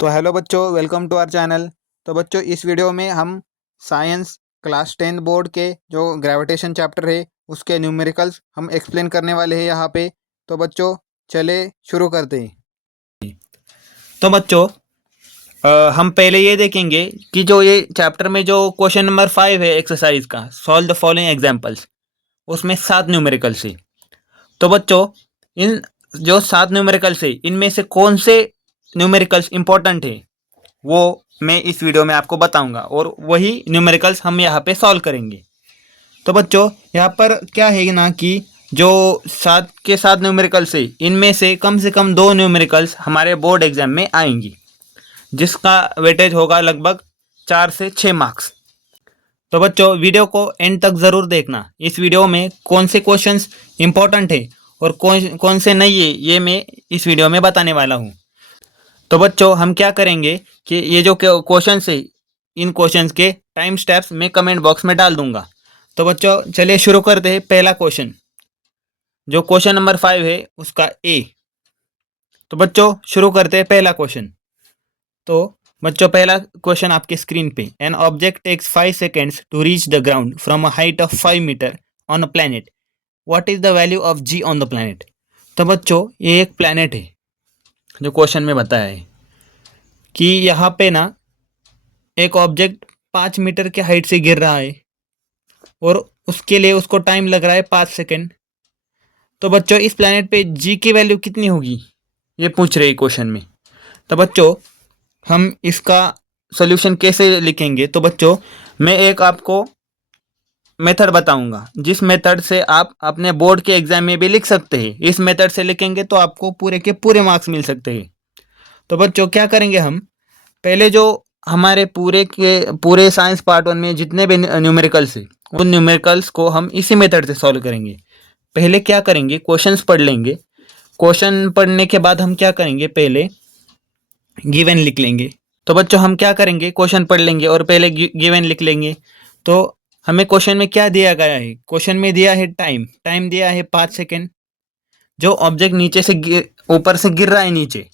तो हेलो बच्चों, welcome to our channel. तो बच्चों, इस वीडियो में हम साइंस क्लास 10 बोर्ड के जो ग्रेविटेशन चैप्टर है उसके न्यूमेरिकल्स हम एक्सप्लेन करने वाले हैं यहाँ पे। तो बच्चों, चले शुरू करते हैं। तो बच्चों हम पहले ये देखेंगे कि जो ये चैप्टर में जो क्वेश्चन नंबर 5 है एक्सरसाइज का, सॉल्व द फॉलोइंग एग्जांपल्स, उसमें 7 न्यूमेरिकल्स है। तो बच्चों, इन जो 7 न्यूमेरिकल्स है इनमें से कौन से न्यूमेरिकल्स इंपॉर्टेंट है वो मैं इस वीडियो में आपको बताऊंगा और वही न्यूमेरिकल्स हम यहाँ पे सॉल्व करेंगे। तो बच्चों, यहाँ पर क्या है ना कि जो 7 के 7 न्यूमेरिकल्स है इनमें से कम 2 न्यूमेरिकल्स हमारे बोर्ड एग्जाम में आएंगी, जिसका वेटेज होगा लगभग 4 से 6 मार्क्स। तो बच्चों, वीडियो को एंड तक ज़रूर देखना। इस वीडियो में कौन से क्वेश्चंस इंपॉर्टेंट है और कौन कौन से नहीं है ये मैं इस वीडियो में बताने वाला हूँ। तो बच्चों, हम क्या करेंगे कि ये जो क्वेश्चंस है इन क्वेश्चंस के टाइम स्टेप्स मैं कमेंट बॉक्स में डाल दूंगा। तो बच्चों, चलिए शुरू करते हैं। पहला क्वेश्चन, जो क्वेश्चन नंबर 5 है उसका ए। तो बच्चों, शुरू करते हैं पहला क्वेश्चन। तो बच्चों, पहला क्वेश्चन आपके स्क्रीन पे, an object takes 5 seconds to reach the ground from a height of 5 metre on a planet, what is the value of g on the planet. तो बच्चों, ये एक प्लैनेट है जो क्वेश्चन में बताया है कि यहाँ पे ना एक ऑब्जेक्ट 5 मीटर के हाइट से गिर रहा है और उसके लिए उसको टाइम लग रहा है 5 सेकेंड। तो बच्चों, इस प्लैनेट पे जी की वैल्यू कितनी होगी ये पूछ रहे क्वेश्चन में। तो बच्चों, हम इसका सॉल्यूशन कैसे लिखेंगे। तो बच्चों, मैं एक आपको मेथड बताऊंगा जिस मेथड से आप अपने बोर्ड के एग्जाम में भी लिख सकते हैं। इस मेथड से लिखेंगे तो आपको पूरे के पूरे मार्क्स मिल सकते हैं। तो बच्चों, क्या करेंगे हम, पहले जो हमारे पूरे के पूरे साइंस पार्ट 1 में जितने भी न्यूमेरिकल्स हैं उन न्यूमेरिकल्स को हम इसी मेथड से सॉल्व करेंगे। पहले क्या करेंगे, क्वेश्चंस पढ़ लेंगे। क्वेश्चन पढ़ने के बाद हम क्या करेंगे, पहले गिवन लिख लेंगे। तो बच्चों, हम क्या करेंगे, क्वेश्चन पढ़ लेंगे और पहले गिवन लिख लेंगे। तो हमें क्वेश्चन में क्या दिया गया है, क्वेश्चन में दिया है टाइम दिया है 5 सेकेंड। जो ऑब्जेक्ट नीचे से ऊपर से गिर रहा है नीचे,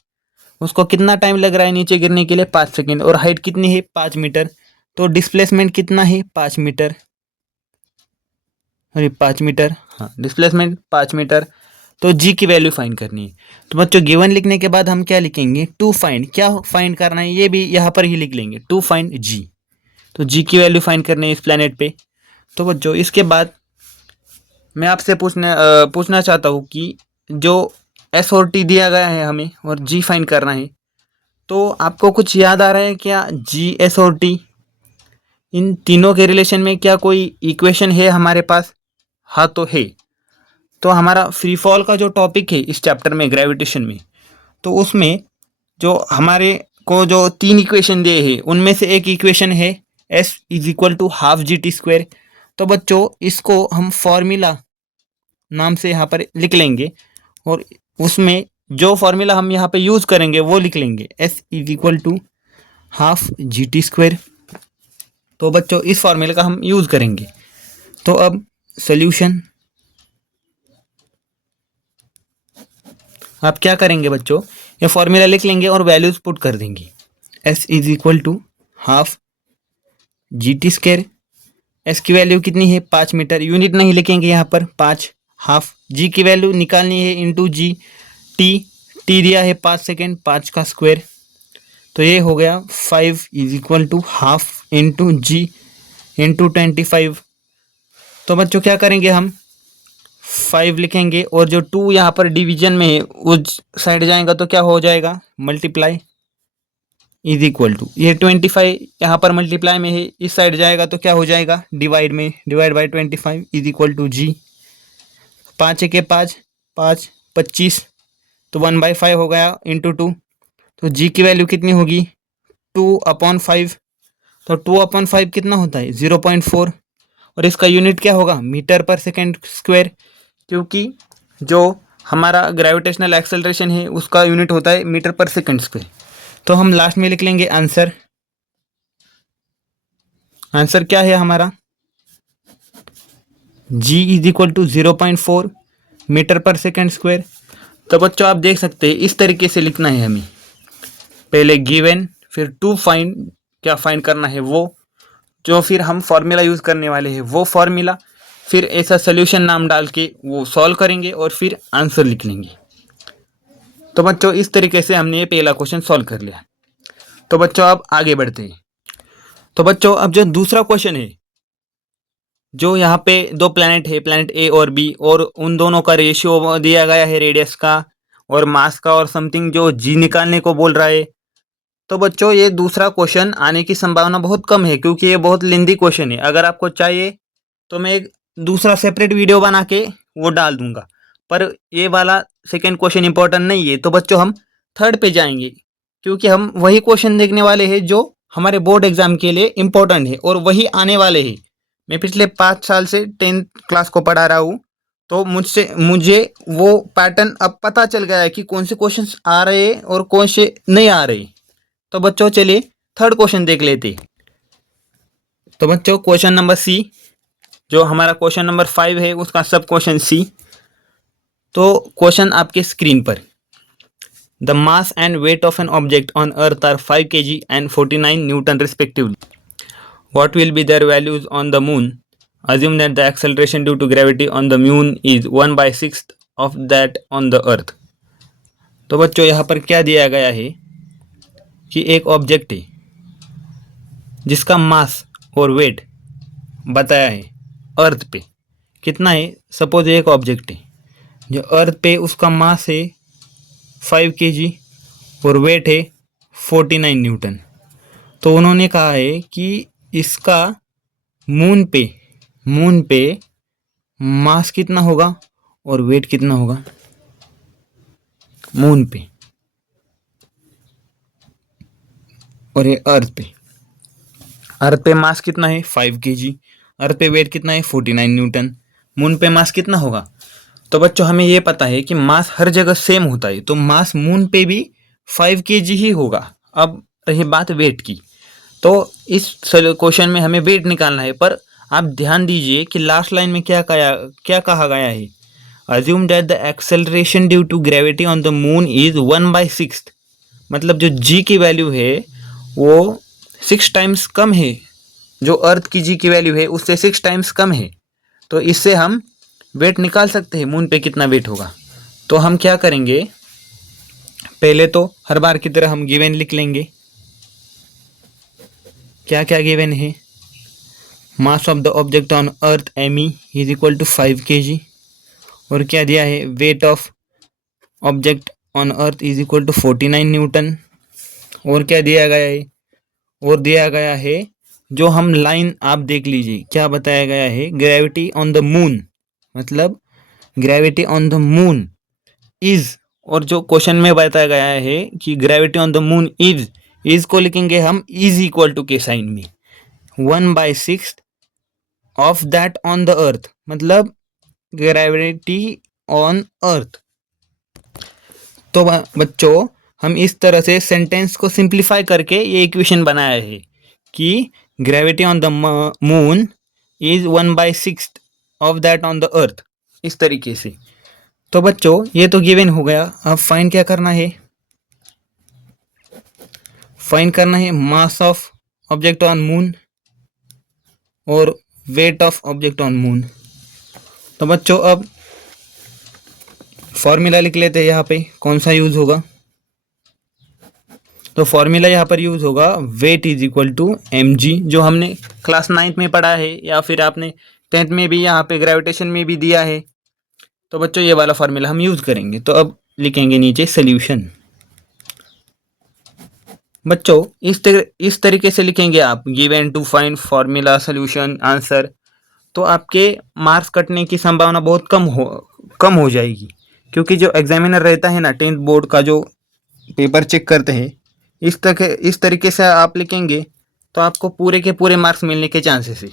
उसको कितना टाइम लग रहा है नीचे गिरने के लिए, 5 सेकेंड। और हाइट कितनी है, 5 मीटर। तो डिस्प्लेसमेंट कितना है, 5 मीटर। अरे 5 मीटर, हाँ, डिस्प्लेसमेंट 5 मीटर। तो जी की वैल्यू फाइंड करनी है। तो बच्चों, गिवन लिखने के बाद हम क्या लिखेंगे, टू फाइंड, क्या फाइंड करना है ये भी यहाँ पर ही लिख लेंगे, टू फाइंड जी। तो जी की वैल्यू फाइंड करनी है इस प्लेनेट पे। तो बच्चों, इसके बाद मैं आपसे पूछना चाहता हूँ कि जो एस और टी दिया गया है हमें और जी फाइंड करना है, तो आपको कुछ याद आ रहा है क्या, जी एस और टी इन तीनों के रिलेशन में क्या कोई इक्वेशन है हमारे पास। हाँ, तो है। तो हमारा फ्री फॉल का जो टॉपिक है इस चैप्टर में ग्रेविटेशन में, तो उसमें जो हमारे को जो 3 इक्वेशन दिए हैं उनमें से एक इक्वेशन है s is equal to half g t square. तो बच्चों, इसको हम फॉर्मूला नाम से यहाँ पर लिख लेंगे और उसमें जो फॉर्मूला हम यहाँ पे यूज़ करेंगे वो लिख लेंगे, s is equal to half g t square. तो बच्चों, इस फॉर्मूले का हम यूज़ करेंगे। तो अब सोल्यूशन आप क्या करेंगे बच्चों, ये फॉर्मूला लिख लेंगे और वैल्यूज पुट कर देंगे। S is equal to half g t square. S की वैल्यू कितनी है, 5 मीटर। यूनिट नहीं लिखेंगे यहाँ पर, 5 हाफ। जी की वैल्यू निकालनी है इंटू जी। टी दिया है 5 सेकेंड, 5 का स्क्वायर। तो ये हो गया 5 is equal to half into g into 25। तो बच्चों, क्या करेंगे हम, 5 लिखेंगे और जो 2 यहाँ पर डिवीजन में है उस साइड जाएगा तो क्या हो जाएगा, मल्टीप्लाई इज इक्वल टू, ये 25 यहाँ पर मल्टीप्लाई में है, इस साइड जाएगा तो क्या हो जाएगा, डिवाइड में, divide by 25 is equal to G. 5 एक 5, 5 25, तो 1/5 हो गया इंटू 2। तो जी की वैल्यू कितनी होगी, 2/5। तो 2/5 कितना होता है, 0.4। और इसका यूनिट क्या होगा, मीटर पर सेकेंड स्क्वायर, क्योंकि जो हमारा ग्रेविटेशनल एक्सेलरेशन है उसका यूनिट होता है मीटर पर सेकेंड स्क्वायर। तो हम लास्ट में लिख लेंगे आंसर। आंसर क्या है हमारा, जी is equal to 0.4 metre per second square. तो बच्चों, आप देख सकते हैं इस तरीके से लिखना है हमें। पहले गिवन, फिर टू फाइंड, क्या फाइंड करना है वो, जो फिर हम फॉर्मूला यूज़ करने वाले हैं वो फॉर्मूला, फिर ऐसा सोल्यूशन नाम डाल के वो सॉल्व करेंगे और फिर आंसर लिख लेंगे। तो बच्चों इस तरीके से हमने ये पहला क्वेश्चन सॉल्व कर लिया। तो बच्चों अब आगे बढ़ते हैं। तो बच्चों अब जो दूसरा क्वेश्चन है, जो यहाँ पे दो प्लैनेट है, प्लैनेट ए और बी, और उन दोनों का रेशियो दिया गया है रेडियस का और मास का, और समथिंग जो जी निकालने को बोल रहा है। तो बच्चों ये दूसरा क्वेश्चन आने की संभावना बहुत कम है, क्योंकि ये बहुत लेंदी क्वेश्चन है। अगर आपको चाहिए तो मैं एक दूसरा सेपरेट वीडियो बना के वो डाल दूंगा, पर ये वाला सेकंड क्वेश्चन इंपॉर्टेंट नहीं है। तो बच्चों हम थर्ड पे जाएंगे, क्योंकि हम वही क्वेश्चन देखने वाले हैं जो हमारे बोर्ड एग्जाम के लिए इम्पोर्टेंट है और वही आने वाले हैं। मैं पिछले 5 साल से 10th क्लास को पढ़ा रहा हूँ, तो मुझे वो पैटर्न अब पता चल गया है कि कौन से क्वेश्चंस आ रहे हैं और कौन से नहीं आ रहे। तो बच्चों चलिए थर्ड क्वेश्चन देख लेते। तो बच्चों क्वेश्चन नंबर सी, जो हमारा क्वेश्चन नंबर 5 है उसका सब क्वेश्चन सी। तो क्वेश्चन आपके स्क्रीन पर, the mass and weight of an object on earth are 5 kg and 49 newton respectively, what will be their values on the moon, assume that the acceleration due to gravity on the moon is 1/6 of that on the earth। तो बच्चों यहाँ पर क्या दिया गया है कि एक ऑब्जेक्ट है जिसका मास और वेट बताया है अर्थ पे कितना है। सपोज एक ऑब्जेक्ट है जो अर्थ पे, उसका मास है 5 kg और वेट है 49 न्यूटन। तो उन्होंने कहा है कि इसका मून पे मास कितना होगा और वेट कितना होगा। मून पे और ये अर्थ पे मास कितना है 5 kg, अर्थ पे वेट कितना है 49 न्यूटन, मून पे मास कितना होगा। तो बच्चों हमें ये पता है कि मास हर जगह सेम होता है, तो मास मून पे भी 5 kg ही होगा। अब रही बात वेट की, तो इस क्वेश्चन में हमें वेट निकालना है, पर आप ध्यान दीजिए कि लास्ट लाइन में क्या कहा गया है, assume that the acceleration due to gravity on the moon is 1/6। मतलब जो जी की वैल्यू है वो 6 टाइम्स कम है, जो अर्थ की जी की वैल्यू है उससे 6 टाइम्स कम है। तो इससे हम वेट निकाल सकते हैं मून पे कितना वेट होगा। तो हम क्या करेंगे, पहले तो हर बार की तरह हम गिवन लिख लेंगे। क्या क्या गिवन है, mass of the object on earth m is equal to 5 kg, और क्या दिया है, weight of object on earth is equal to 49 newton, और क्या दिया गया है, और दिया गया है जो हम लाइन आप देख लीजिए क्या बताया गया है, ग्रेविटी ऑन द मून, मतलब gravity on the moon is, और जो क्वेश्चन में बताया गया है कि gravity on the moon is को लिखेंगे हम इज इक्वल टू के साइन में 1/6 of that on the earth, मतलब ग्रेविटी ऑन अर्थ। तो बच्चों हम इस तरह से सेंटेंस को सिंप्लीफाई करके ये इक्वेशन बनाया है कि gravity on the moon is 1/6 of that on the earth, इस तरीके से। तो बच्चों ये तो गिवन हो गया। अब फाइंड क्या करना है, फाइंड करना है mass of object on moon और weight of object on moon. तो बच्चों अब फॉर्मूला लिख लेते हैं, यहाँ पे कौन सा यूज होगा। तो फॉर्मूला यहाँ पर यूज होगा weight is equal to mg, जो हमने क्लास 9th में पढ़ा है या फिर आपने 10th में भी यहाँ पे ग्रेविटेशन में भी दिया है। तो बच्चों ये वाला फॉर्मूला हम यूज करेंगे। तो अब लिखेंगे नीचे सोल्यूशन। बच्चों इस तरीके से लिखेंगे आप, given to find formula solution answer, तो आपके मार्क्स कटने की संभावना बहुत कम हो जाएगी, क्योंकि जो एग्जामिनर रहता है ना 10th बोर्ड का, जो पेपर चेक करते हैं, इस तरीके से आप लिखेंगे तो आपको पूरे के पूरे मार्क्स मिलने के चांसेस है।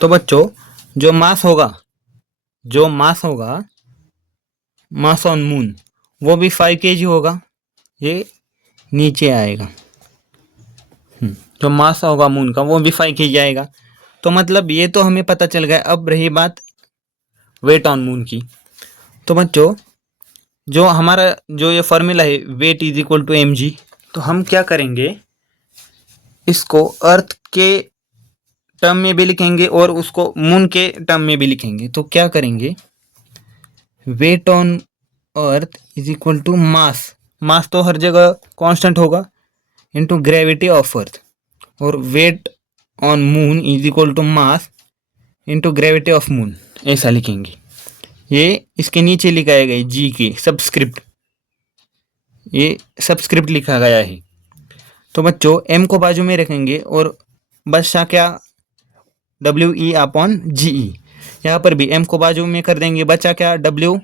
तो बच्चों जो मास होगा मास ऑन मून वो भी 5 kg होगा, ये नीचे आएगा। जो मास होगा मून का वो भी 5 kg आएगा। तो मतलब ये तो हमें पता चल गया। अब रही बात वेट ऑन मून की। तो बच्चों जो हमारा जो ये फॉर्मूला है weight is equal to mg, तो हम क्या करेंगे, इसको अर्थ के टर्म में भी लिखेंगे और उसको मून के टर्म में भी लिखेंगे। तो क्या करेंगे, weight on earth is equal to mass, mass तो हर जगह कांस्टेंट होगा, इनटू ग्रेविटी ऑफ अर्थ, और weight on moon is equal to mass into gravity of moon, ऐसा लिखेंगे। ये इसके नीचे लिखा गया जी के सबस्क्रिप्ट, ये सबस्क्रिप्ट लिखा गया है। तो बच्चों एम को बाजू में रखेंगे और बचा क्या, डब्ल्यू ई अपॉन जी ई, यहाँ पर भी एम को बाजू में कर देंगे, बचा क्या डब्ल्यू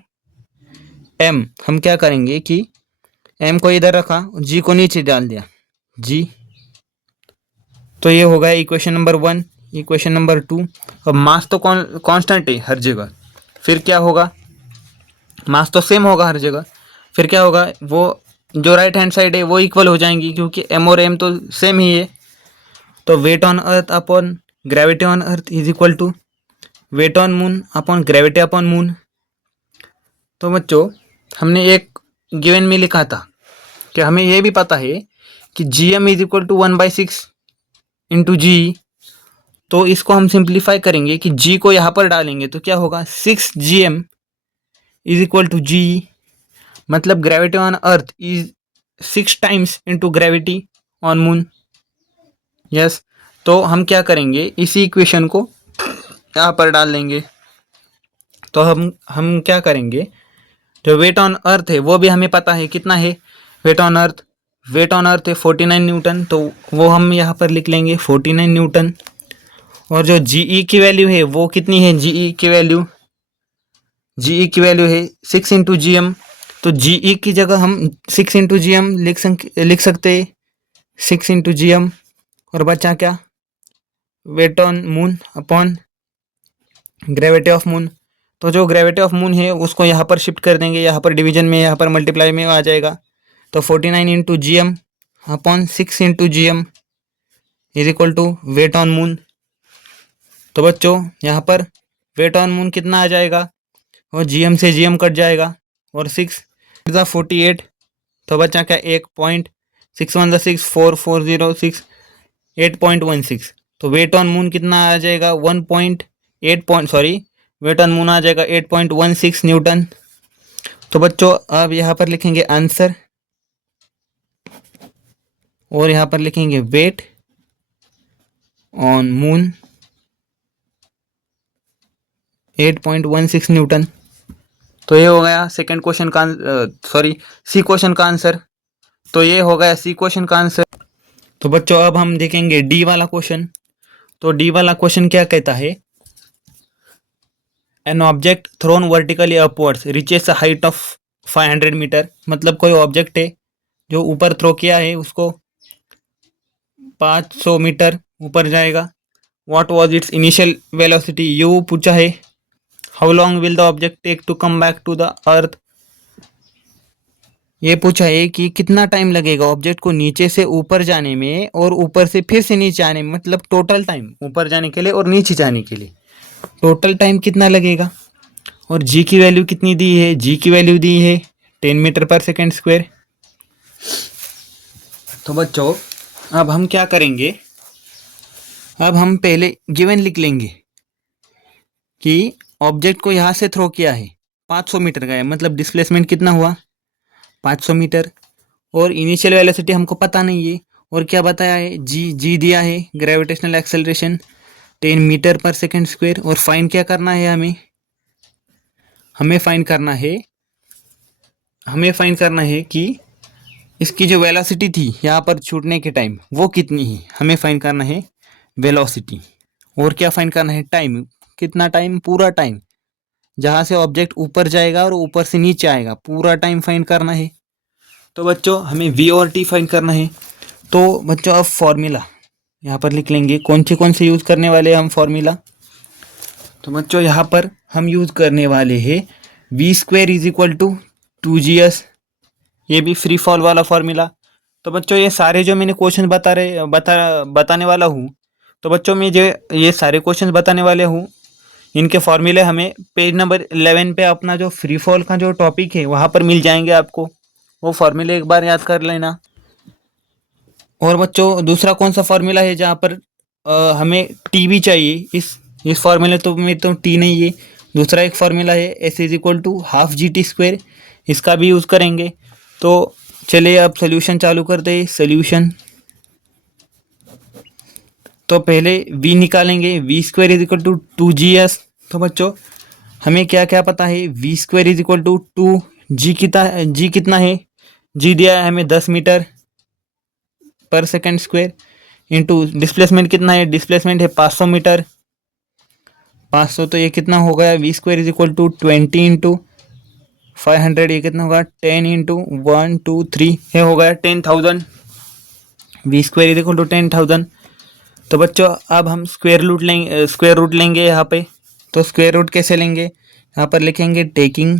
एम। हम क्या करेंगे कि एम को इधर रखा, जी को नीचे डाल दिया, जी। तो ये हो गया इक्वेशन नंबर 1। इक्वेशन नंबर 2, अब मास तो कांस्टेंट है हर जगह, फिर क्या होगा, मास तो सेम होगा हर जगह, फिर क्या होगा, वो जो राइट हैंड साइड है वो इक्वल हो जाएंगी क्योंकि एम और एम तो सेम ही है। तो weight on earth upon gravity on earth is equal to weight on moon upon gravity upon moon. तो बच्चों हमने एक गिवन में लिखा था कि हमें ये भी पता है कि G M is equal to 1/6 into G. तो इसको हम सिंप्लीफाई करेंगे कि जी को यहाँ पर डालेंगे तो क्या होगा, 6 GM इज इक्वल टू जी, मतलब gravity on earth is 6 times into gravity on moon. Yes, तो हम क्या करेंगे, इसी इक्वेशन को यहाँ पर डाल देंगे। तो हम क्या करेंगे, जो वेट ऑन अर्थ है वो भी हमें पता है कितना है, वेट ऑन अर्थ है 49 न्यूटन, तो वो हम यहाँ पर लिख लेंगे 49 न्यूटन। और जो जीई की वैल्यू है वो कितनी है, जीई की वैल्यू है 6 इंटू जी एम। तो जीई की जगह हम 6 इंटू जी एम लिख सकते हैं, 6 इंटू जी एम, और बचा क्या, weight on moon upon gravity of moon. तो जो ग्रेविटी ऑफ मून है उसको यहाँ पर शिफ्ट कर देंगे, यहाँ पर डिवीजन में, यहाँ पर मल्टीप्लाई में आ जाएगा। तो 49 into g m upon 6 into g M is equal to weight on moon. तो बच्चों यहाँ पर वेट ऑन मून कितना आ जाएगा, और जी एम से जी एम कट जाएगा, और 6 48, तो बचा क्या 8.616 4406 8.16। तो वेट ऑन मून कितना आ जाएगा, 1.8 वेट ऑन मून आ जाएगा 8.16 न्यूटन। तो बच्चों अब यहाँ पर लिखेंगे आंसर, और यहाँ पर लिखेंगे वेट ऑन मून 8.16 न्यूटन। तो ये हो गया सेकंड क्वेश्चन का सी क्वेश्चन का आंसर। तो ये हो गया सी क्वेश्चन का आंसर। तो बच्चों अब हम देखेंगे डी वाला क्वेश्चन। तो डी वाला क्वेश्चन क्या कहता है, an object thrown vertically upwards reaches a height of 500 metre, मतलब कोई ऑब्जेक्ट है जो ऊपर थ्रो किया है उसको 500 मीटर ऊपर जाएगा। What was its initial velocity, यू पूछा है। How long will the object take to come back to the earth, ये पूछा है कि कितना टाइम लगेगा ऑब्जेक्ट को नीचे से ऊपर जाने में और ऊपर से फिर से नीचे आने में, मतलब टोटल टाइम ऊपर जाने के लिए और नीचे जाने के लिए टोटल टाइम कितना लगेगा। और जी की वैल्यू कितनी दी है, जी की वैल्यू दी है 10 मीटर पर सेकेंड स्क्वायर। तो बच्चों अब हम क्या करेंगे, अब हम पहले गिवन लिख लेंगे कि ऑब्जेक्ट को यहाँ से थ्रो किया है 500 मीटर का है, मतलब डिस्प्लेसमेंट कितना हुआ 500 मीटर, और इनिशियल वेलोसिटी हमको पता नहीं है, और क्या बताया है, जी दिया है gravitational acceleration 10 metre per second square. और फाइंड क्या करना है, हमें फाइंड करना है कि इसकी जो वेलोसिटी थी यहाँ पर छूटने के टाइम वो कितनी है, हमें फाइंड करना है वेलोसिटी। और क्या फाइंड करना है, टाइम, कितना टाइम, पूरा टाइम जहाँ से ऑब्जेक्ट ऊपर जाएगा और ऊपर से नीचे आएगा, पूरा टाइम फाइंड करना है। तो बच्चों हमें वी और टी फाइंड करना है। तो बच्चों अब फॉर्मूला यहाँ पर लिख लेंगे, कौन से यूज़ करने वाले हैं हम फॉर्मूला। तो बच्चों यहाँ पर हम यूज़ करने वाले हैं v² is equal to 2GS, ये भी फ्री फॉल वाला फॉर्मूला। तो बच्चों ये सारे जो मैंने क्वेश्चन बताने वाला हूँ, तो बच्चों मैं जो ये सारे क्वेश्चन बताने वाले हूँ इनके फॉर्मूले हमें पेज नंबर 11 पे अपना जो फ्री फॉल का जो टॉपिक है वहाँ पर मिल जाएंगे आपको, वो फॉर्मूले एक बार याद कर लेना। और बच्चों दूसरा कौन सा फॉर्मूला है जहाँ पर हमें टी भी चाहिए, इस फॉर्मूले तो में तो टी नहीं है। दूसरा एक फॉर्मूला है s is equal to half g t square, इसका भी यूज़ करेंगे। तो चलिए अब सोल्यूशन चालू करते हैं। सोल्यूशन तो पहले v निकालेंगे, v square is equal to 2GS। तो बच्चों हमें क्या क्या पता है, v square is equal to 2, g कितना है, जी दिया है हमें 10 metre per second square, into displacement कितना है, डिस्प्लेसमेंट है 500 मीटर, 500 तो ये कितना हो गया, v square is equal to 20 into 500, ये कितना होगा 10 इंटू 1 2 3, ये हो गया 10,000। V square is equal to 10,000। तो बच्चों अब हम स्क्वायर रूट लेंगे यहाँ पे। तो स्क्वायर रूट कैसे लेंगे, यहाँ पर लिखेंगे taking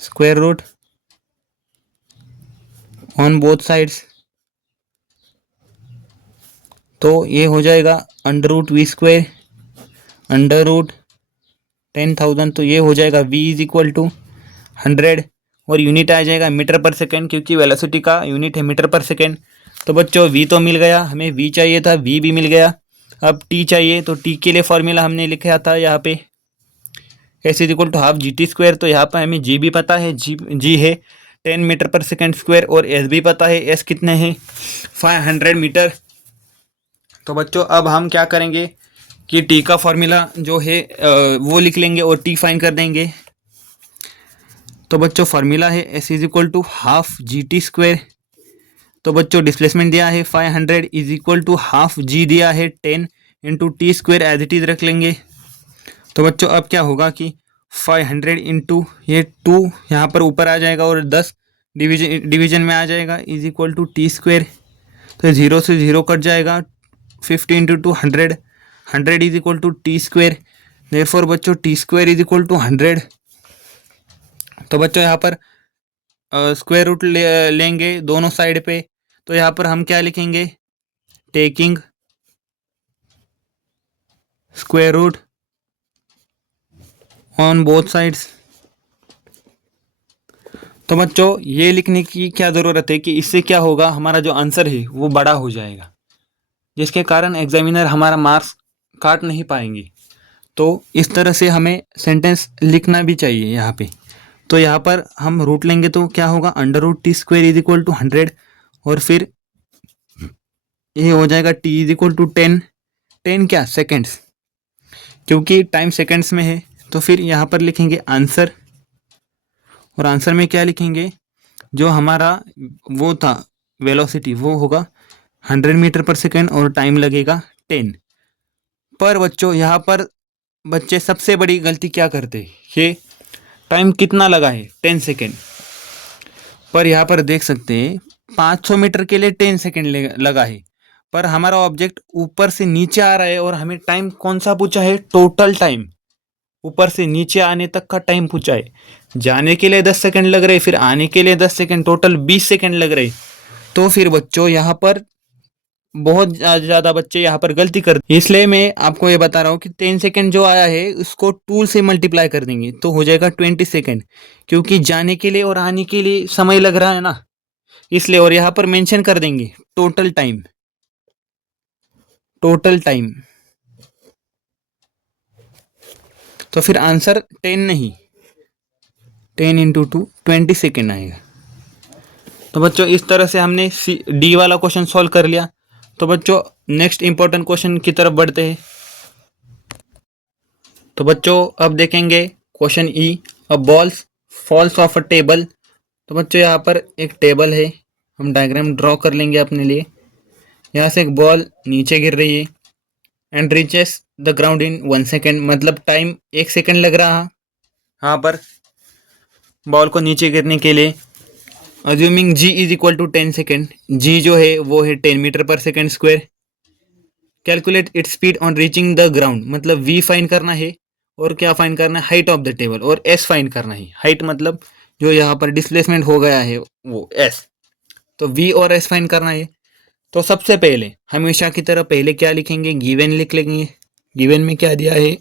square root on both sides. तो ये हो जाएगा under root v square under root 10,000। तो ये हो जाएगा v इज इक्वल टू 100 और यूनिट आ जाएगा मीटर पर सेकेंड, क्योंकि वेलोसिटी का यूनिट है मीटर पर सेकेंड। तो बच्चों v तो मिल गया, हमें v चाहिए था, v भी मिल गया। अब t चाहिए, तो t के लिए फॉर्मूला हमने लिखा था यहाँ पे s is equal to half g t square. तो यहाँ पर हमें g भी पता है, g है 10 मीटर पर सेकेंड स्क्वायर, और s भी पता है, s कितने हैं 500 मीटर। तो बच्चों अब हम क्या करेंगे कि टी का फॉर्मूला जो है वो लिख लेंगे और टी फाइन कर देंगे। तो बच्चों फार्मूला है s is equal to half g t square. तो बच्चों डिस्प्लेसमेंट दिया है 500 is equal to half g दिया है 10 into t square as it is रख लेंगे। तो बच्चों अब क्या होगा कि 500 इंटू ये 2 यहाँ पर ऊपर आ जाएगा और 10 डिवीजन में आ जाएगा is equal to T square. तो 0 से 0 कट जाएगा, 50 into 2 100, 100 is equal to T square. Therefore बच्चों T square is equal to 100। तो बच्चों यहाँ पर स्क्वायर रूट लेंगे दोनों साइड पे। तो यहाँ पर हम क्या लिखेंगे, taking square root on both sides. तो बच्चों ये लिखने की क्या ज़रूरत है कि इससे क्या होगा, हमारा जो आंसर है वो बड़ा हो जाएगा, जिसके कारण एग्जामिनर हमारा मार्क्स काट नहीं पाएंगे। तो इस तरह से हमें सेंटेंस लिखना भी चाहिए यहाँ पे। तो यहाँ पर हम रूट लेंगे तो क्या होगा, under root t square is equal to 100 और फिर ये हो जाएगा टी इज इक्वल टू 10, 10 क्या सेकेंड्स, क्योंकि टाइम सेकेंड्स में है। तो फिर यहाँ पर लिखेंगे आंसर, और आंसर में क्या लिखेंगे, जो हमारा वो था वेलोसिटी वो होगा 100 मीटर पर सेकेंड और टाइम लगेगा 10। पर बच्चों यहाँ पर बच्चे सबसे बड़ी गलती क्या करते हैं, ये टाइम कितना लगा है 10 सेकेंड, पर यहाँ पर देख सकते हैं 500 मीटर के लिए 10 सेकेंड लगा है, पर हमारा ऑब्जेक्ट ऊपर से नीचे आ रहा है और हमें टाइम कौन सा पूछा है, टोटल टाइम, ऊपर से नीचे आने तक का टाइम पूछा है। जाने के लिए 10 सेकेंड लग रहे, फिर आने के लिए 10 सेकेंड, टोटल 20 सेकेंड लग रहे। तो फिर बच्चों यहाँ पर बहुत ज़्यादा बच्चे यहाँ पर गलती कर, इसलिए मैं आपको ये बता रहा हूँ कि 10 सेकेंड जो आया है उसको 2 से मल्टीप्लाई कर देंगे तो हो जाएगा 20 सेकेंड, क्योंकि जाने के लिए और आने के लिए समय लग रहा है ना, इसलिए। और यहाँ पर मेंशन कर देंगे टोटल टाइम, टोटल टाइम। तो फिर आंसर 10 नहीं, 10 इंटू 2 20 सेकेंड आएगा। तो बच्चों इस तरह से हमने डी वाला क्वेश्चन सॉल्व कर लिया। तो बच्चों नेक्स्ट इंपॉर्टेंट क्वेश्चन की तरफ बढ़ते हैं। तो बच्चों अब देखेंगे question E, a balls falls off a table. तो बच्चों यहाँ पर एक टेबल है, हम डायग्राम ड्रॉ कर लेंगे अपने लिए। यहाँ से एक बॉल नीचे गिर रही है and reaches the ground in 1 second, मतलब टाइम 1 सेकेंड लग रहा है यहाँ पर बॉल को नीचे गिरने के लिए। Assuming G is equal to 10 second, G जो है वो है 10 metre per second square. Calculate its speed on reaching the ground, मतलब वी फाइन करना है और क्या फाइन करना है, हाइट ऑफ द टेबल, और एस फाइन करना है। हाइट मतलब जो यहाँ पर डिस्प्लेसमेंट हो गया है वो एस, तो वी और एस फाइन करना है। तो सबसे पहले हमेशा की तरह पहले क्या लिखेंगे, गिवन लिख लेंगे। गिवन में क्या दिया है,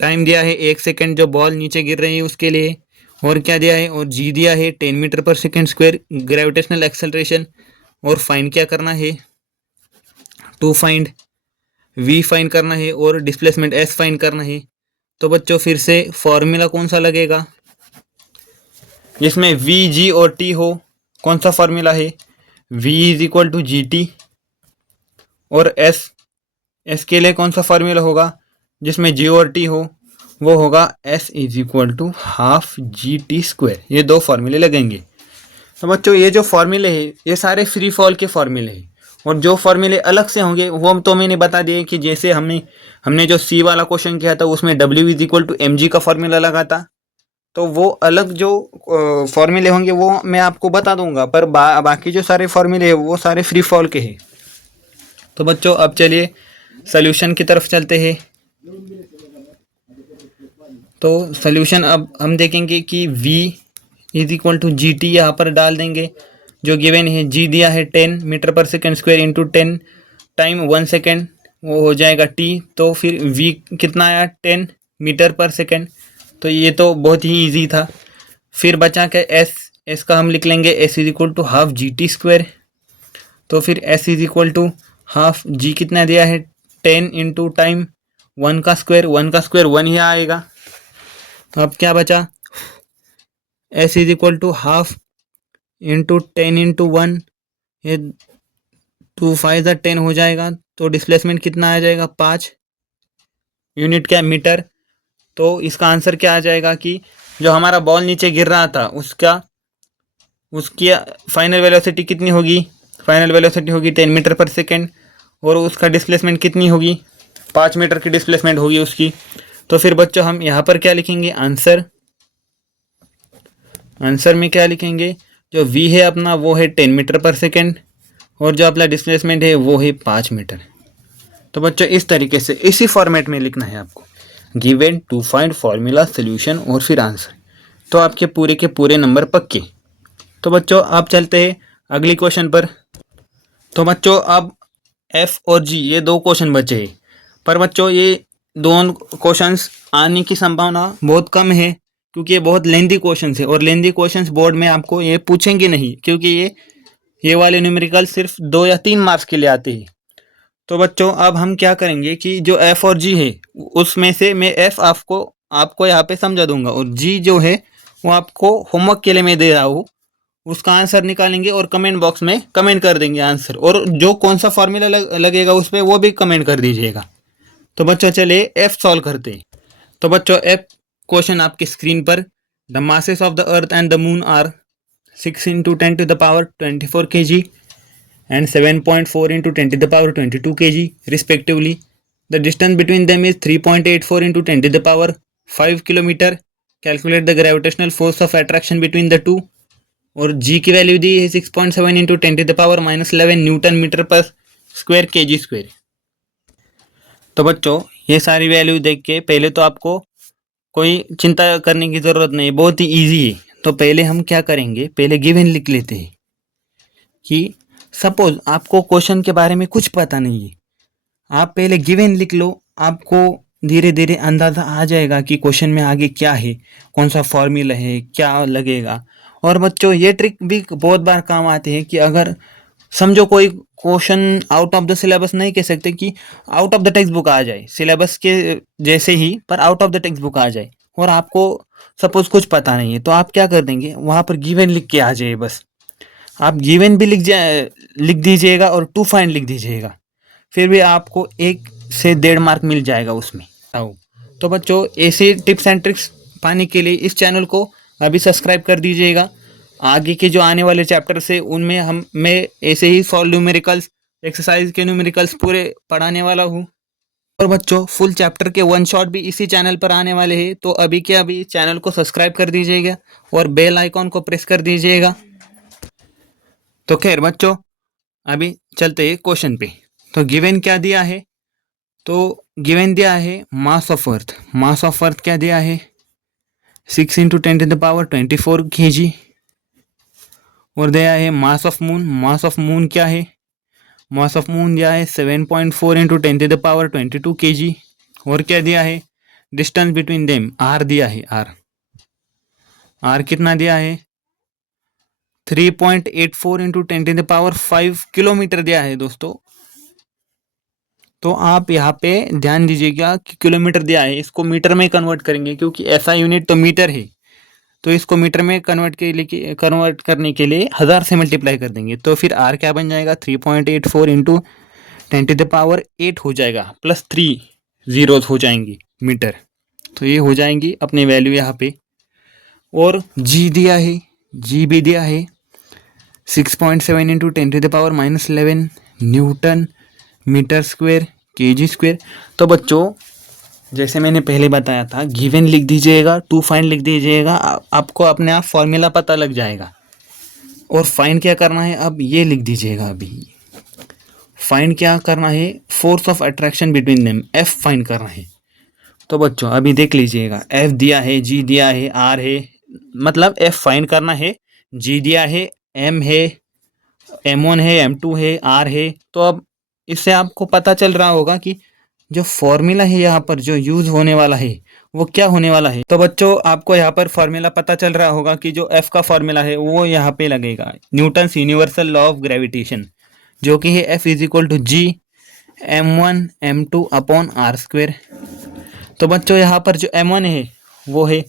टाइम दिया है 1 सेकेंड जो बॉल नीचे गिर रही है उसके लिए, और क्या दिया है, और जी दिया है 10 metre per second square gravitational acceleration. और फाइंड क्या करना है, टू फाइंड वी फाइंड करना है और डिस्प्लेसमेंट एस फाइंड करना है। तो बच्चों फिर से फॉर्मूला कौन सा लगेगा जिसमें वी जी और टी हो, कौन सा फॉर्मूला है, v is equal to g t. और एस के लिए कौन सा फॉर्मूला होगा जिसमें जी और टी हो, वो होगा s is equal to half g t square. ये दो फॉर्मूले लगेंगे। तो बच्चों ये जो फॉर्मूले हैं ये सारे फ्री फॉल के फॉर्मूले हैं, और जो फॉर्मूले अलग से होंगे वो तो मैंने बता दिए कि जैसे हमने जो सी वाला क्वेश्चन किया था उसमें W is equal to m g का फॉर्मूला लगा था। तो वो अलग जो फॉर्मूले होंगे वो मैं आपको बता दूंगा, पर बाकी जो सारे फॉर्मूले हैं वो सारे फ्री फॉल के हैं। तो बच्चों अब चलिए सॉल्यूशन की तरफ चलते हैं। तो सॉल्यूशन अब हम देखेंगे कि v is equal to g t यहाँ पर डाल देंगे। जो गिवन है g दिया है 10 metre per second square into 10 time 1 second, वो हो जाएगा t। तो फिर v कितना आया 10 मीटर पर सेकेंड। तो ये तो बहुत ही इजी था। फिर बचा के s का हम लिख लेंगे s is equal to half g t square. तो फिर s is equal to half g कितना दिया है 10 इंटू टाइम 1 का स्क्वायर, 1 का स्क्वायर 1 ही आएगा। तो अब क्या बचा, s is equal to half into 10 into 1, ये 2 5 10 हो जाएगा। तो डिस्प्लेसमेंट कितना आ जाएगा 5 यूनिट, क्या मीटर। तो इसका आंसर क्या आ जाएगा कि जो हमारा बॉल नीचे गिर रहा था उसकी फाइनल वेलोसिटी कितनी होगी, फाइनल वेलोसिटी होगी 10 मीटर पर सेकेंड, और उसका डिस्प्लेसमेंट कितनी होगी 5 मीटर की डिस्प्लेसमेंट होगी उसकी। तो फिर बच्चों हम यहाँ पर क्या लिखेंगे, आंसर में क्या लिखेंगे, जो v है अपना वो है 10 मीटर पर सेकेंड, और जो अपना डिस्प्लेसमेंट है वो है 5 मीटर। तो बच्चों इस तरीके से इसी फॉर्मेट में लिखना है आपको, given to find formula solution और फिर आंसर। तो आपके पूरे के पूरे नंबर पक्के। तो बच्चों आप चलते हैं अगली क्वेश्चन पर। तो बच्चों अब f और g ये दो क्वेश्चन बचे हैं, पर बच्चों ये दोनों क्वेश्चंस आने की संभावना बहुत कम है, क्योंकि ये बहुत लेंदी क्वेश्चंस है, और लेंदी क्वेश्चंस बोर्ड में आपको ये पूछेंगे नहीं, क्योंकि ये वाले न्यूमेरिकल सिर्फ 2 या 3 मार्क्स के लिए आते हैं। तो बच्चों अब हम क्या करेंगे कि जो f और g है उसमें से मैं f आपको यहाँ पे समझा दूंगा, और g जो है वो आपको होमवर्क के लिए मैं दे रहा हूँ। उसका आंसर निकालेंगे और कमेंट बॉक्स में कमेंट कर देंगे आंसर, और जो कौन सा फॉर्मूला लगेगा उस पर वो भी कमेंट कर दीजिएगा। तो बच्चों चलिए एफ सॉल्व करते हैं। तो बच्चों एफ क्वेश्चन आपकी स्क्रीन पर, the masses of the earth and the moon are 6 into 10 to the power 24 kg and 7.4 into 10 to the power 22 kg respectively. The distance between them is 3.84 into 10 to the power 5 kilometer. Calculate the gravitational force of attraction between the two. और g की value दी है 6.7 into 10 to the power -11 newton metre पर square kg square. तो बच्चों ये सारी value देख के पहले तो आपको कोई चिंता करने की ज़रूरत नहीं, बहुत ही ईजी है। तो पहले हम क्या करेंगे, पहले गिवन लिख लेते हैं कि सपोज आपको क्वेश्चन के बारे में कुछ पता नहीं है, आप पहले गिवन लिख लो, आपको धीरे धीरे अंदाज़ा आ जाएगा कि क्वेश्चन में आगे क्या है, कौन सा फॉर्मूला है, क्या लगेगा। और बच्चों ये ट्रिक भी बहुत बार काम आते हैं कि अगर समझो कोई question out of the syllabus, नहीं कह सकते कि out of the textbook आ जाए, सिलेबस के जैसे ही पर out of the textbook आ जाए, और आपको सपोज कुछ पता नहीं है, तो आप क्या कर देंगे, वहाँ पर गिवन लिख के आ जाए। बस आप गिवन भी लिख दीजिएगा और टू फाइंड लिख दीजिएगा, फिर भी आपको 1 से 1.5 मार्क मिल जाएगा उसमें। तो बच्चों ऐसे टिप्स एंड ट्रिक्स पाने के लिए इस चैनल को अभी सब्सक्राइब कर दीजिएगा। आगे के जो आने वाले चैप्टर से उनमें मैं ऐसे ही सॉल्व न्यूमेरिकल्स, एक्सरसाइज के न्यूमेरिकल्स पूरे पढ़ाने वाला हूँ। और बच्चों फुल चैप्टर के वन शॉट भी इसी चैनल पर आने वाले हैं। तो अभी के अभी चैनल को सब्सक्राइब कर दीजिएगा और बेल आइकॉन को प्रेस कर दीजिएगा। तो खैर बच्चों अभी चलते हैं क्वेश्चन पे। तो गिवन क्या दिया है, तो गिवन दिया है mass of earth. Mass of earth क्या दिया है 6 into 10 to the power 24 kg। और दिया है mass of moon. Mass of moon क्या है, मास ऑफ मून दिया है 7.4 into 10 to the power 22 kg। और क्या दिया है डिस्टेंस बिटवीन देम, आर दिया है आर। आर कितना दिया है 3.84 इंटू 10⁵ किलोमीटर दिया है दोस्तों। तो आप यहाँ पे ध्यान दीजिएगा कि किलोमीटर दिया है, इसको मीटर में कन्वर्ट करेंगे क्योंकि ऐसा यूनिट तो मीटर है। तो इसको मीटर में कन्वर्ट करने के लिए 1000 से मल्टीप्लाई कर देंगे। तो फिर आर क्या बन जाएगा 3.84 इंटू 10⁸ हो जाएगा, प्लस 3 जीरोस हो जाएंगी मीटर। तो ये हो जाएंगी अपनी वैल्यू यहाँ पे। और जी दिया है, जी भी दिया है 6.7 into 10⁻⁻11 newton metre square kg square. तो बच्चों जैसे मैंने पहले बताया था, गिवन लिख दीजिएगा, टू फाइंड लिख दीजिएगा, आपको अपने आप फॉर्मूला पता लग जाएगा। और फाइंड क्या करना है अब ये लिख दीजिएगा। अभी फाइंड क्या करना है, force of attraction between them, F find करना है। तो बच्चों अभी देख लीजिएगा, एफ दिया है, जी दिया है, आर है, मतलब एफ फाइंड करना है, जी दिया है, एम है, M1 है, M2 है, आर है। तो अब इससे आपको पता चल रहा होगा कि जो फॉर्मूला है यहाँ पर जो यूज होने वाला है वो क्या होने वाला है। तो बच्चों आपको यहाँ पर फॉर्मूला पता चल रहा होगा कि जो एफ का फॉर्मूला है वो यहाँ पे लगेगा, newton's universal law of gravitation, जो कि है F is equal to g M1 M2 upon r square. तो बच्चों यहाँ पर जो M1 है वो है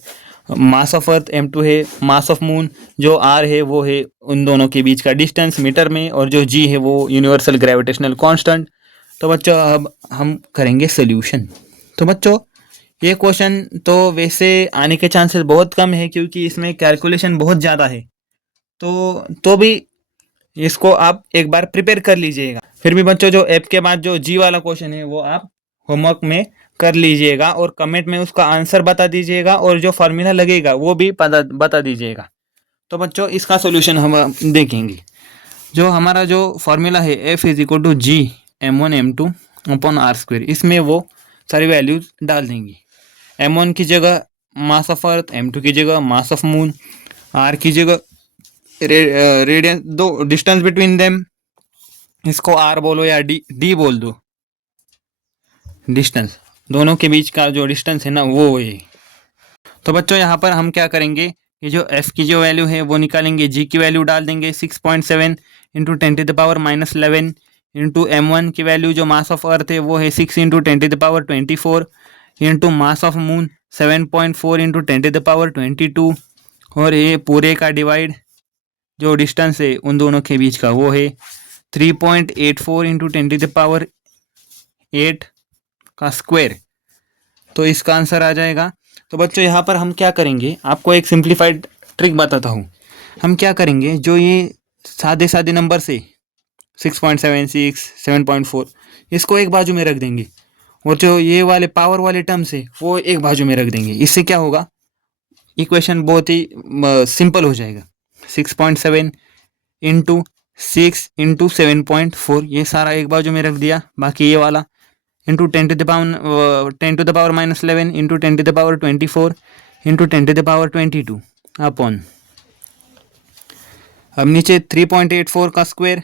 मास ऑफ अर्थ, M2 है मास ऑफ मून, जो R है वो है उन दोनों के बीच का डिस्टेंस मीटर में, और जो G है वो यूनिवर्सल ग्रेविटेशनल कांस्टेंट। तो बच्चों अब हम करेंगे सोल्यूशन। तो बच्चों ये क्वेश्चन तो वैसे आने के चांसेस बहुत कम है क्योंकि इसमें कैलकुलेशन बहुत ज़्यादा है। तो भी इसको आप एक बार प्रिपेयर कर लीजिएगा। फिर भी बच्चों जो ऐप के बाद जो जी वाला क्वेश्चन है वो आप होमवर्क में कर लीजिएगा और कमेंट में उसका आंसर बता दीजिएगा, और जो फार्मूला लगेगा वो भी बता दीजिएगा। तो बच्चों इसका सोल्यूशन हम देखेंगे। जो हमारा जो फार्मूला है F is equal to g M1 M2 upon r square, इसमें वो सारी वैल्यूज डाल देंगी। M1 की जगह मास ऑफ अर्थ, M2 की जगह मास ऑफ मून, आर की जगह रेडियंस, दो डिस्टेंस बिटवीन देम, इसको आर बोलो या डी बोल दो, डिस्टेंस दोनों के बीच का जो डिस्टेंस है ना वो है। तो बच्चों यहाँ पर हम क्या करेंगे, ये जो एफ की जो वैल्यू है वो निकालेंगे, जी की वैल्यू डाल देंगे 6.7 इंटू 10⁻⁻11 इंटू M1 की वैल्यू जो मास ऑफ अर्थ है वो है 6 into 10⁻24 into mass of moon 7.4 into 10⁻22, और ये पूरे का डिवाइड जो डिस्टेंस है उन दोनों के बीच का वो है 3.84 इंटू 10⁸ का स्क्वायर। तो इसका आंसर आ जाएगा। तो बच्चों यहाँ पर हम क्या करेंगे, आपको एक सिंप्लीफाइड ट्रिक बताता हूँ। हम क्या करेंगे, जो ये सादे सादे नंबर से 6.76 7.4 इसको एक बाजू में रख देंगे, और जो ये वाले पावर वाले टर्म्स है वो एक बाजू में रख देंगे। इससे क्या होगा, इक्वेशन बहुत ही सिंपल हो जाएगा। 6.7 इंटू 6 इंटू 7.4 ये सारा एक बाजू में रख दिया, बाकी ये वाला इंटू 10⁻11 इंटू 10⁻24 इंटू 10⁻22 अपॉन, अब नीचे 3.84 का स्क्वायर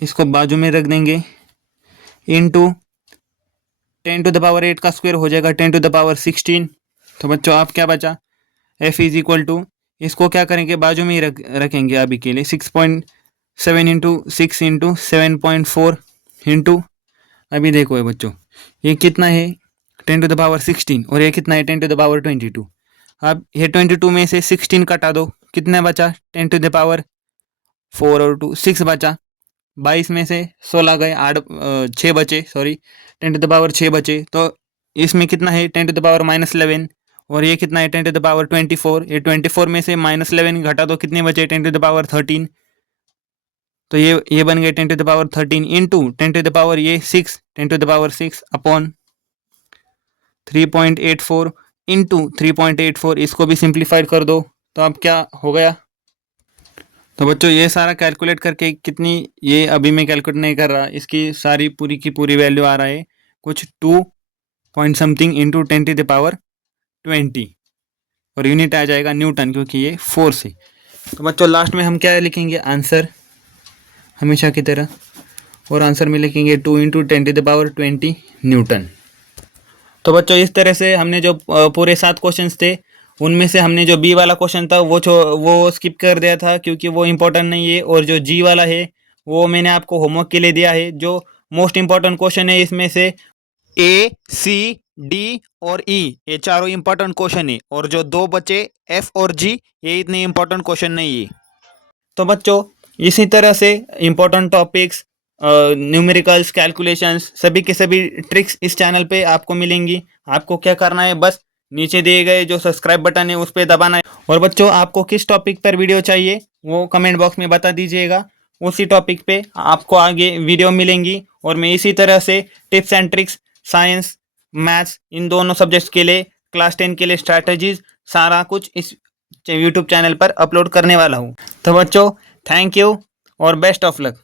इसको बाजू में रख देंगे, इंटू 10⁸ का स्क्वायर हो जाएगा 10⁻16। तो बच्चों आप क्या बचा, एफ इज इक्वल टू, इसको क्या करेंगे बाजू में ही रखेंगे अभी के लिए, 6.7 इंटू 6 इंटू 7.4 इंटू, अभी देखो ये बच्चों ये कितना है 10⁻16 और ये कितना है 10⁻22। अब ये 22 में से 16 कटा दो, कितना बचा 10⁻4 और 2 6 बचा, 22 में से 16 गए, 6 बचे, सॉरी 10⁻6 बचे। तो इसमें कितना है 10⁻−11, और ये कितना है 10⁻24, ये 24 में से -11 घटा दो, कितने बचे 10⁻13। तो ये बन गए 10⁻13 इंटू 10⁻, ये 6 10⁻6 अपॉन 3.84 इंटू 3.84, इसको भी सिंप्लीफाइड कर दो। तो अब क्या हो गया, तो बच्चों ये सारा कैलकुलेट करके कितनी, ये अभी मैं कैलकुलेट नहीं कर रहा, इसकी सारी पूरी की पूरी वैल्यू आ रहा है कुछ 2 पॉइंट समथिंग इंटू 10⁻20, और यूनिट आ जाएगा न्यूटन क्योंकि ये फोर्स है। तो बच्चों लास्ट में हम क्या लिखेंगे, आंसर हमेशा की तरह, और आंसर में लिखेंगे 2 इंटू 10⁻20 न्यूटन। तो बच्चों इस तरह से हमने जो पूरे 7 क्वेश्चंस थे उनमें से हमने जो बी वाला क्वेश्चन था वो स्किप कर दिया था क्योंकि वो इम्पोर्टेंट नहीं है, और जो जी वाला है वो मैंने आपको होमवर्क के लिए दिया है। जो मोस्ट इम्पोर्टेंट क्वेश्चन है इसमें से ए, सी, डी और ई, ये चारों इम्पोर्टेंट क्वेश्चन है, और जो दो बचे एफ और जी, ये इतने इम्पोर्टेंट क्वेश्चन नहीं है। तो बच्चों इसी तरह से इम्पोर्टेंट टॉपिक्स, न्यूमेरिकल्स, कैलकुलेशंस, सभी के सभी ट्रिक्स इस चैनल पे आपको मिलेंगी। आपको क्या करना है, बस नीचे दिए गए जो सब्सक्राइब बटन है उस पर दबाना है। और बच्चों आपको किस टॉपिक पर वीडियो चाहिए वो कमेंट बॉक्स में बता दीजिएगा, उसी टॉपिक पे आपको आगे वीडियो मिलेंगी। और मैं इसी तरह से tips and tricks, science, maths, इन दोनों सब्जेक्ट्स के लिए, क्लास 10 के लिए स्ट्रैटेजीज, सारा कुछ इस यूट्यूब चैनल पर अपलोड करने वाला हूँ। तो बच्चों थैंक यू और बेस्ट ऑफ लक।